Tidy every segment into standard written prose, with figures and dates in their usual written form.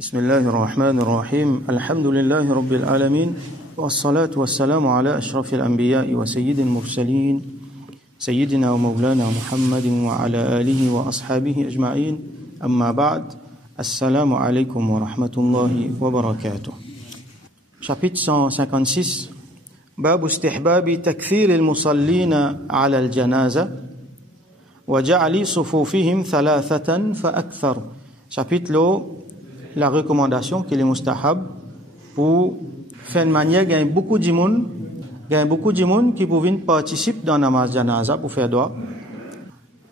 بسم الله الرحمن الرحيم الحمد لله رب العالمين والصلاة والسلام على أشرف الأنبياء وسيد المرسلين سيدنا ومولانا محمد وعلى آله وأصحابه أجمعين أما بعد السلام عليكم ورحمة الله وبركاته. Chapitre 156 باب استحباب تكثير المصلين على الجنازة وجعل صفوفهم ثلاثة فأكثر. Chapitre la recommandation qu'il est mustahab pour faire une manière qu'il y a beaucoup de monde qui peuvent participer dans la namaz janaza pour faire dua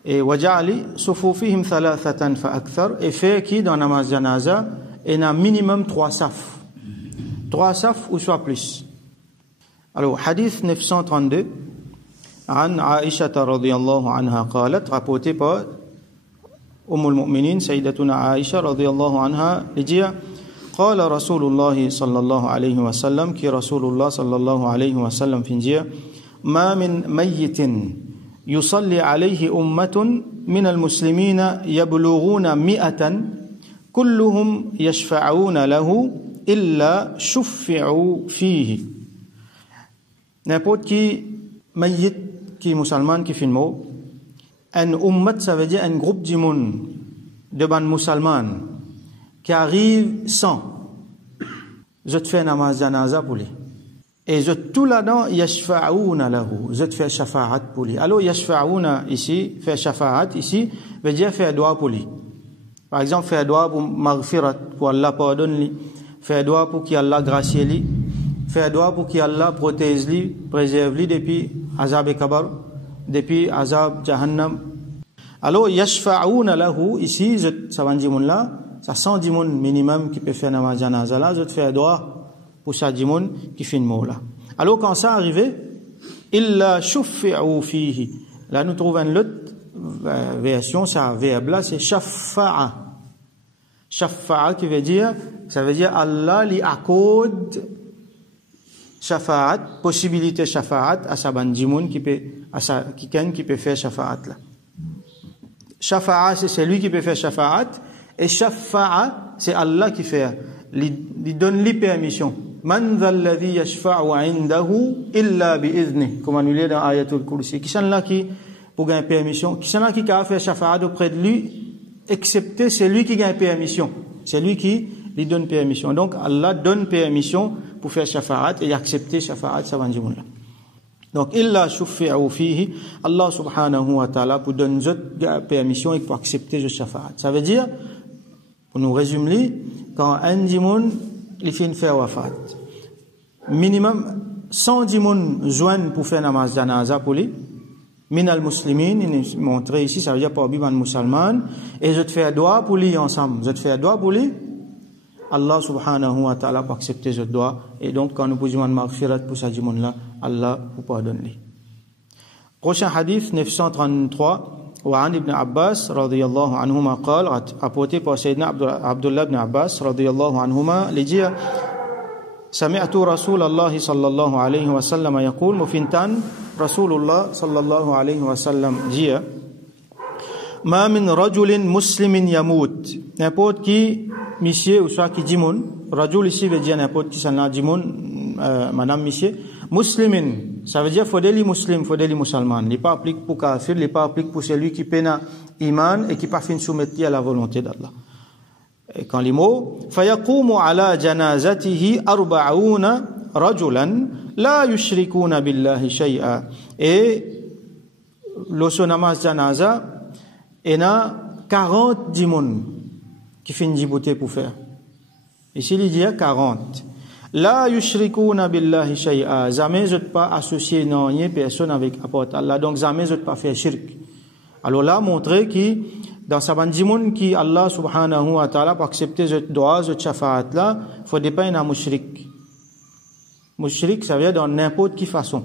et waja'ali sufufihim thalathatan fa akthar et fait qui dans la namaz janaza il y a minimum 3 safs ou soit plus. Alors hadith 932 عن عائشة رضي الله عنها قالت rapporté par المؤمنين سيدتنا عائشة رضي الله عنها لجيا قال رسول الله صلى الله عليه وسلم كي رسول الله صلى الله عليه وسلم في جيا ما من ميت يصلي عليه أمة من المسلمين يبلغون 100 كلهم يشفعون له إلا شفعوا فيه. N'importe qui mayyit qui est musulman qui fait le mot un ummat, ça veut dire un groupe de monde, de ban musulmans, qui arrive 100. Je te fais namaz janaza pour lui. Et je tout là-dedans, yashfa'ouna lahu. Je te fais shafa'at pour lui. Alors, yashfa'ouna ici, faire shafa'at ici, veut dire faire dua pour lui. Par exemple, faire dua pour maghfirat, pour Allah pardonne lui. Faire dua pour qu'Allah gracie lui. Faire dua pour qu'Allah protège lui, préserve lui depuis azab et kabar. Depuis azab jahannam. Alors yashfa'ouna lahu ici ça va dire là ça 110 moun minimum qui peut faire namaz janaza là je te fais doigt pour ça 10 moun qui fait une mot là. Alors quand ça arrivé illa shuffi'u fihi là nous trouvons une autre version ça verbe là c'est shaffa'a qui veut dire ça veut dire Allah li accorde shafa'at, possibilité shafa'at à sa bandimoun qui peut faire shafa'at là. Shafa'a c'est lui qui peut faire shafa'at et shafa'a c'est Allah qui fait, lui donne les permissions. Man dhal ladhi yashfa'u 'indahu illa bi'idhnih. Comme on nous lit dans Ayatul Kursi. Qui sont là qui pour gagner permission? Qui sont là qui a fait shafa'at auprès de lui excepté c'est lui qui gagne permission. C'est lui qui lui donne permission. Donc Allah donne permission pour faire shafa'at et accepter shafa'at ça va dire là. Donc illa shuffi'u fihi Allah subhanahu wa ta'ala pour donner permission et pour accepter ce shafa'at. Ça veut dire pour nous résumer quand un dimoun il fait une faire wafat minimum 100 dimoun joignent pour faire namaz janaza pour lui minal muslimin il montré ici ça veut dire pour biban musulman et je te fais dua pour lui ensemble je te fais dua pour lui Allah subhanahu wa ta'ala pour accepter ce doigt et donc quand nous posons un maghfirat pour ça dimoun là Allah vous pardonne. Prochain hadith 933 وعن ابن عباس رضي الله عنهما قال rapporté par Sayyidina Abdullah ibn Abbas رضي الله عنهما لجيا سمعت رسول الله صلى الله عليه وسلم يقول مفنتان رسول الله صلى الله عليه وسلم جيا ما من رجل مسلم يموت n'importe qui monsieur ou soit qui dimoun rajul ici veut dire n'importe qui ça n'a dimoun madame monsieur muslimin ça veut dire fodeli muslim fodeli musulman il pas applique pour kafir il pas applique pour celui qui pena iman et qui pas fin soumettre à la volonté d'Allah et quand les mots fayaqumu ala janazatihi 40 rajulan la yushrikuna billahi shay'a et le namaz janaza il y a 40 dimoun qui fait une djibouté pour faire. Ici, il dit 40. La yushrikuna billahi shay'a. Jamais je ne pas associer non personne avec apport Allah. Donc, jamais je ne pas faire shirk. Alors là, montrer que dans sa bandimoun qui Allah subhanahu wa ta'ala pour accepter ce doigt, ce shafa'at là, il faut dépendre à mushrik. Mushrik, ça veut dire dans n'importe quelle façon.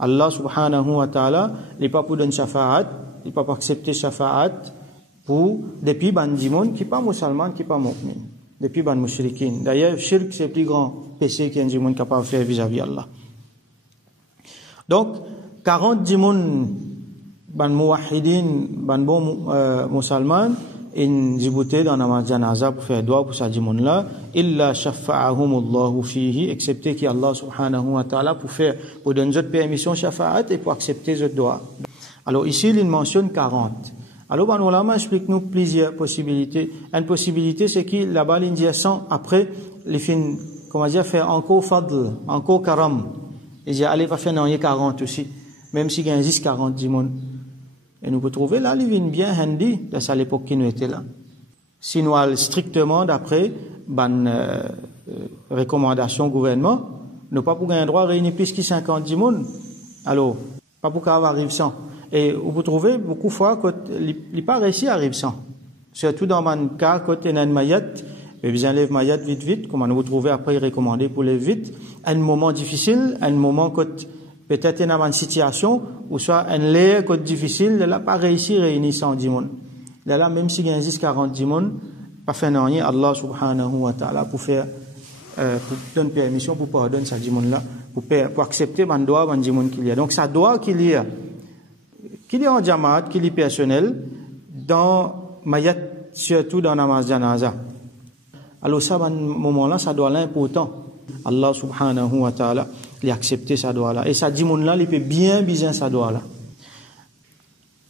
Allah subhanahu wa ta'ala, il n'est pas pour donner shafa'at, il n'est pas pour accepter shafa'at pour depuis ban dimoun qui pas musulman qui pas mu'min depuis ban mushrikin d'ailleurs shirk c'est le plus grand péché qu'un dimoun capable de faire vis-à-vis Allah. Donc 40 dimoun ban muwahhidin ban bon musulman in zibouté dans namaz janaza pour faire dua pour sa djimoun là, illa shafa'ahumullahu fihi, excepté qui Allah subhanahu wa ta'ala pour donner cette permission shafa'at et pour accepter cette dua. Alors ici, il mentionne 40. Alors, ben, ulama explique-nous plusieurs possibilités. Une possibilité, c'est qu'il, là-bas, il dit 100, après, les fins, comment dire, faire encore fadl, encore karam. Il dit, allez, va faire non, 40 aussi. Même s'il y a 10, 40 djimoun. Et nous pouvons trouver là, il vient bien handy, à l'époque qui nous était là. Si nous allons strictement d'après, recommandation gouvernement, nous pas pour gagner un droit à réunir plus que 50 djimoun. Alors, pas pour qu'avoir arrive 100. Et vous trouvez beaucoup de fois qu'il pas réussi à arriver 100. Surtout dans mon cas, quand il y a une maillette, et vous enlèvez maillette vite, comme vous trouvez après recommandé pour les vite, un moment difficile, un moment quand peut-être il y a une situation, ou soit un l'air quand difficile, il n'a pas réussi à réunir 100 djimoun. Là, même s'il y a 10, 40 djimoun, pas fait rien, Allah subhanahu wa ta'ala pour faire, pour donner permission, pour pardonner sa djimoun là, pour accepter man doigt, man djimoun qu'il y a. Donc, ça doit qu'il y a en jamaat, qu'il y a personnel, dans mayat, surtout dans namaz janaza. Alors ça, à ce moment-là, ça doit l'important. Allah subhanahu wa ta'ala, il a accepté ça doit là. Et ça dit, là, il peut bien ça doit là.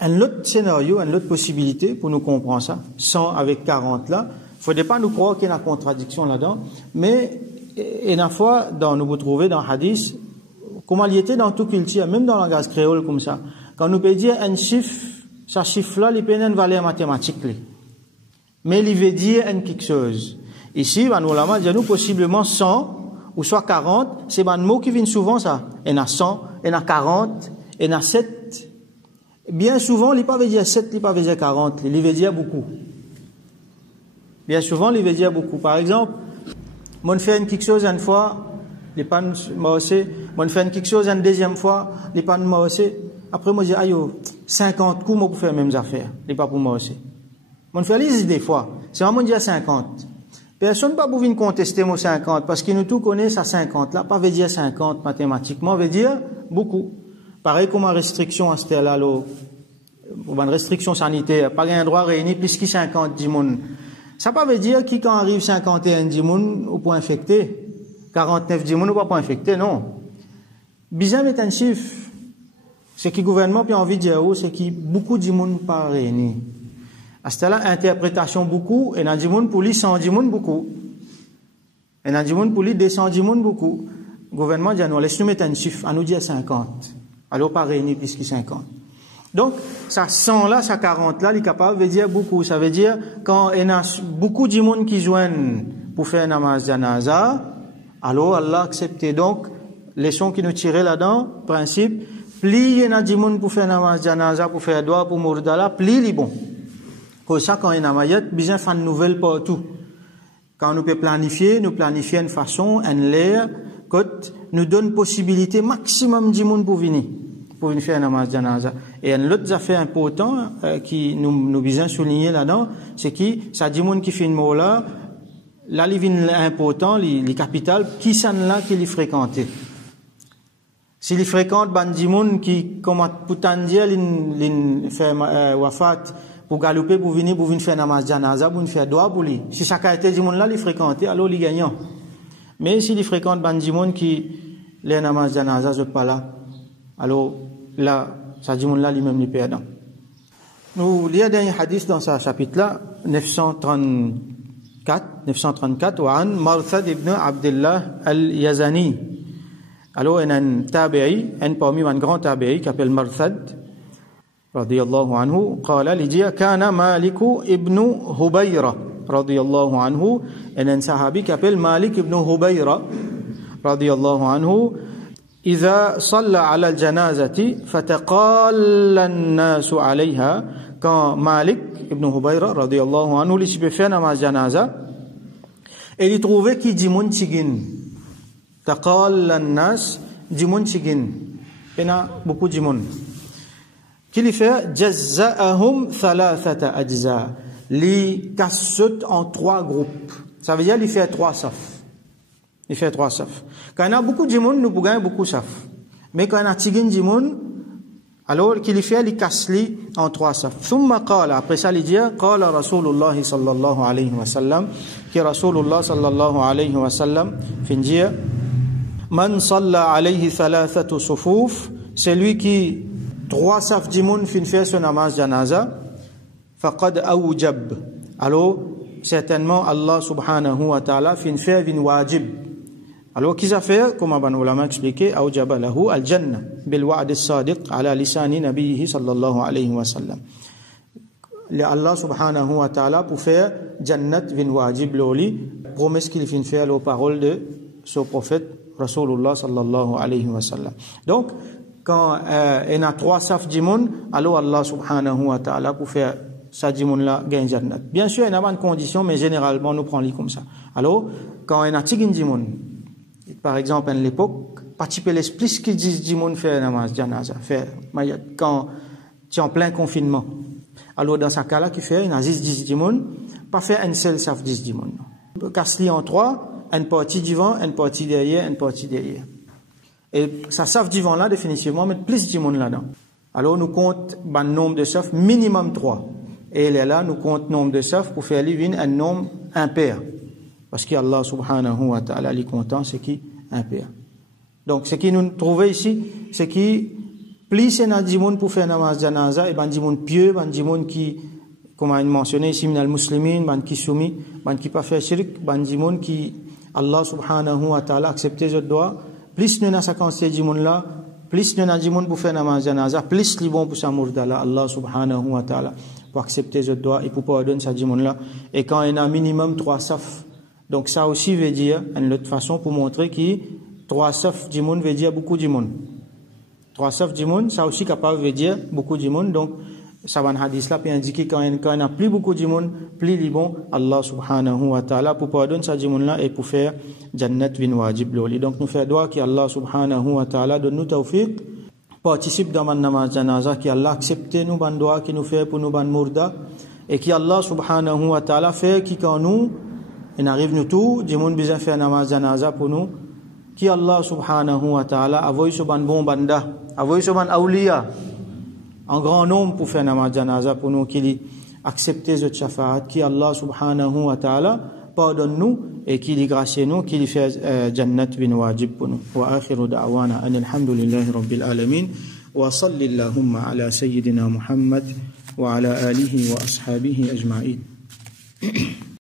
Un autre scénario, une autre possibilité pour nous comprendre ça, 100 avec 40 là, il ne faudrait pas nous croire qu'il y a une contradiction là-dedans, mais, une fois, nous vous trouvez dans hadith, comment il était dans toute culture, même dans le langage créole comme ça. Quand nous peut dire un chiffre, ce chiffre-là, il peut avoir une valeur mathématique. Mais il veut dire quelque chose. Ici, nous l'avons dit, nous, possiblement 100, ou soit 40, c'est un mot qui vient souvent, ça. Il y en a 100, il y en a 40, il y en a 7. Bien souvent, il ne veut pas dire 7, il ne veut pas dire 40, il veut dire beaucoup. Bien souvent, il veut dire beaucoup. Par exemple, on fait quelque chose une fois, il n'est pas mort. On fait quelque chose une deuxième fois, il n'est pas mort. Après, moi, je dis, aïe, 50 coups, moi, pour faire les mêmes affaires. Il n'est pas pour moi aussi. On fait les des fois. C'est vraiment dire 50. Personne ne peut pas venir contester moi 50, parce qu'il nous tout connaît ça 50. Là, pas veut dire 50 mathématiquement, veut dire beaucoup. Pareil comme une restriction à ce là, une restriction sanitaire. Pas un droit réuni plus que 50 djimoun. Ça pas veut dire qui, quand arrive 51 djimoun, ou pour infecter. 49 djimoun, ou pas pour infecter, non. Bizarre met un chiffre. Ce que le gouvernement a envie de dire, c'est qu'il y a beaucoup de djimoun pas réunis. À ce là, interprétation beaucoup, et dans djimoun pour lui 100 djimoun beaucoup. Et dans djimoun pour lui 200 djimoun beaucoup. Le gouvernement dit, non, laisse-nous mettre un chiffre, à nous dire 50. Alors pas réunis plus que 50. Donc, ça 100 là, ça 40 là, il est capable de dire beaucoup. Ça veut dire, quand il y a beaucoup de djimoun qui joignent pour faire namaz janaza, alors Allah accepte. Donc, les sons qui nous tirent là-dedans, principe, plus il y a des gens pour faire namaz janaza, pour faire dua, pour mourdala, plus il est bon. Comme ça, quand il y a un mayat, besoin de faire une nouvelle partout. Quand nous pouvons planifier une façon, une l'air, que nous donne possibilité maximum de gens pour venir faire namaz janaza. Et une autre affaire importante, qui nous besoin souligner là-dedans, c'est que ça dit gens qui fait une mot là, il vient important, les capitales, qui sont là, qui les fréquentent. Si les fréquentent, bandimoun qui, comme poutan dire, les fait wafat, pour galoper, pour venir faire namaz janaza, pour faire dua pour lui. Si ça a été dimoun là, les fréquentent, alors les gagnants. Mais si les fréquentent bandimoun qui, les namaz janaza, sont pas là, alors, là, ça dimoun là, lui-même, les perdants. Nous, il y a un dernier hadith dans ce chapitre-là, 934, وعن مرثد ibn Abdullah al-Yazani. Alors, il y a un tabi'i, parmi un grand tabi'i qui s'appelle Marthad, radiyallahu anhu, il dit, Kana Malik ibn Hubayra, radiyallahu anhu, il y a un sahabi qui s'appelle Malik ibn Hubayra, radiyallahu anhu, إذا صلى على الجنازة فتقال الناس عليها quand Malik ibn Hubayra radiyallahu anhu il s'est fait namaz janaza et il trouvait qu'il dit mon tigin taqal an-nas dit mon tigin il y a beaucoup de monde qu'il fait jazza'ahum thalathata ajza li cassut en 3 groupes ça veut dire il fait 3 safs. Il fait 3 safs. Quand il y a beaucoup de monde, nous pouvons gagner beaucoup de safs. Mais quand il y a tigin de monde, Alors qu'il fait il casse li en 3 saf. Thumma qala, après ça il dit qala Rasulullah sallallahu alayhi wa sallam, que Rasulullah sallallahu alayhi wa sallam fin dire man salla alayhi thalathatu sufuf, c'est lui qui 3 saf dimoun fin fait son namaz janaza, faqad awjab, alors certainement Allah subhanahu wa ta'ala fin fait vin wajib. Alors qu'ils a fait, comme Aban Ulama expliqué, awjaba lahu al-jannah bil wa'd as-sadiq ala lisani nabiyhi sallallahu alayhi wa sallam. Allah subhanahu wa ta'ala pour faire jannat vin wajib loli, promesse qu'il fin faire aux paroles de son prophète Rasulullah sallallahu alayhi wa sallam. Donc quand il y a 3 saf dimoun, alors Allah subhanahu wa ta'ala pour faire ça dimoun là gagne jannat. Bien sûr il y a une condition, mais généralement nous prenons comme ça. Alors quand il y a tigin dimoun, par exemple, à l'époque, participer l'esprit qui disent dimoun faire namaz janaza, faire quand tu es en plein confinement. Alors dans ce cas-là, qui fait un 10 dimoun, pas faire un seul saf 10 dimoun. Casse-li en 3, une partie devant, une partie derrière, une partie derrière. Et ça saf devant là, définitivement, mettre plus dimoun là-dedans. Alors nous compte un nombre de saf minimum 3. Et là, nous compte nombre de saf pour faire un nombre impair. Parce qu'Allah subhanahu wa ta'ala est content, c'est qui impair. Donc, ce qui nous trouvons ici, c'est qui plus il y a des gens pour faire namaz janaza, et ben des gens pieux, ben des gens qui, comme on a mentionné ici, minal muslimin, ben qui soumis, ben qui pas fait shirk, ben des gens qui, Allah subhanahu wa ta'ala accepte ce droit, plus nous avons 57 gens là, plus nous avons des gens pour faire namaz janaza, plus les bons pour s'amourder là, Allah subhanahu wa ta'ala, pour accepter ce droit et pour pardonner ces gens là. Et quand il y a minimum 3 saf, donc ça aussi veut dire, une autre façon pour montrer que 3 saf dimoun veut dire beaucoup de monde. 3 saf dimoun, ça aussi capable veut dire beaucoup de monde. Donc, ça va un hadith là, puis indiquer quand il n'y a plus beaucoup de monde, plus les bons, Allah subhanahu wa ta'ala, pour pardonner sa dimoun là et pour faire jannat vin wajib loli. Donc, nous faisons droit qu'Allah subhanahu wa ta'ala donne nous tawfiq, participe dans le namaz janaza, qu'Allah accepte nous, ban droit qui nous fait pour nous ban mourda, et qu'Allah subhanahu wa ta'ala fait qui quand nous, il arrive nous tout, des gens besoin faire namaz janaza pour nous, qui Allah subhanahu wa ta'ala avoye ce ban bon banda, avoye ce ban awliya, en grand nombre pour faire namaz janaza pour nous, qui accepte ce shafa'at, qui Allah subhanahu wa ta'ala pardonne nous, et qui lui gracie nous, qui lui fait jannat bin wajib pour nous. Wa akhiru da'wana anil hamdulillahi rabbil alamin, wa salli Allahumma ala sayyidina Muhammad, wa ala alihi wa ashabihi ajma'in.